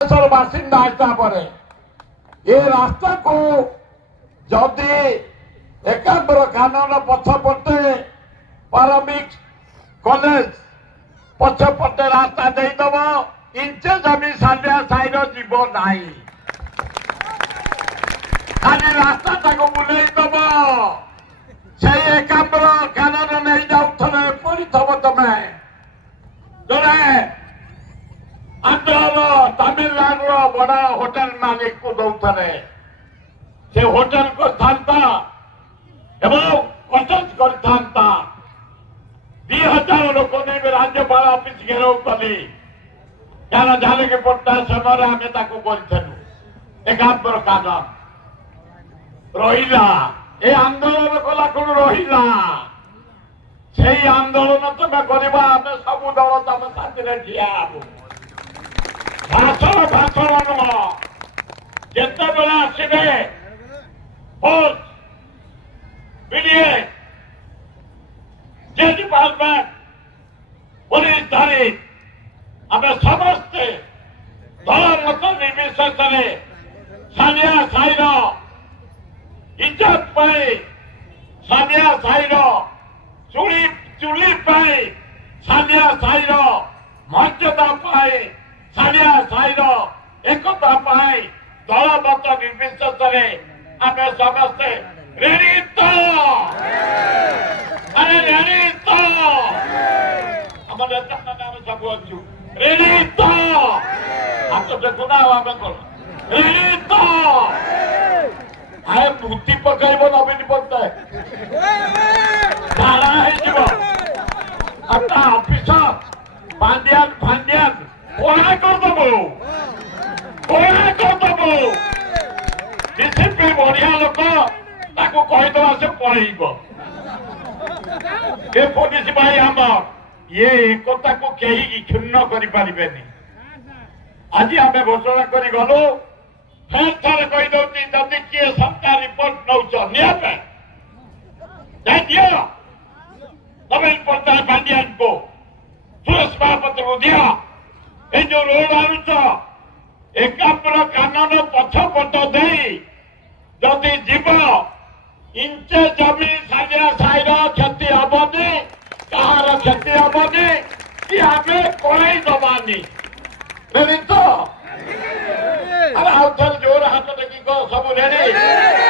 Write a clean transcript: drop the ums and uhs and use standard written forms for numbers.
बासिंदा हिसाब से ये रास्ता को जदि एकांबर कानून पछपटे प्रारंभिक कॉलेज पछपटे रास्ता देदब इंचे जमी सालिया साइर जीव नहीं खाली रास्ता टाक बुलेदब से एकांबर कानून नहीं जाऊे पढ़ी तमें जड़े आंध्र तमिलनाडु बड़ा होटल मालिक को दौरे से होटल को कटेज कर 2000 लोक नहीं राज्यपाल ऑफिस घेराव कली क्या जाने के पट्टा समय आम एकांबर कानून रहा ये आंदोलन कला कौन रहा से आंदोलन तुम्हें करवा आम सब दल तुम साथी ठिया भाषण भाषण नुह जिते बेले आसवे force BDA state department police धारी आम समस्ते दल मत निर्विशेष सालिया साईर इज्जत सालिया साईर चुली सालिया साईर मर्यादा सालिया साईर एकता दल मत निर्विशेष आम समस्ते रेडी तो अरे रेडी तो आम नेता आम सब अच्छु रेडी तो हाथ देखुना आम कौन रेडी तो आए मुक्ति पकड़ नवीन पट्टनायक झाड़ा अपना ऑफिसर पांड्यान फांड्यान कोड़ा करदब डिसिप्लिन बढ़िया लोक कहीदे से पढ़ेब ये पुलिस भाई आम ये एकता को कहीं क्षुण्ण करें आज आम घोषणा कर गलु फेर थे कहीदे जदि किए सरकार रिपोर्ट नौच दियो नवीन पट्टनायक पांड्यान को सुरेश महापात्र को दिया ये जो रोड आणुच एकांबर कानून पछपट दे जदि जीव इंचे जमी सालिया साईर क्षति हेनी कहार क्षति हेनी कि आम कई दबानी रेडी तो अरे आउ थे जोर हाथ देखी सब रेडी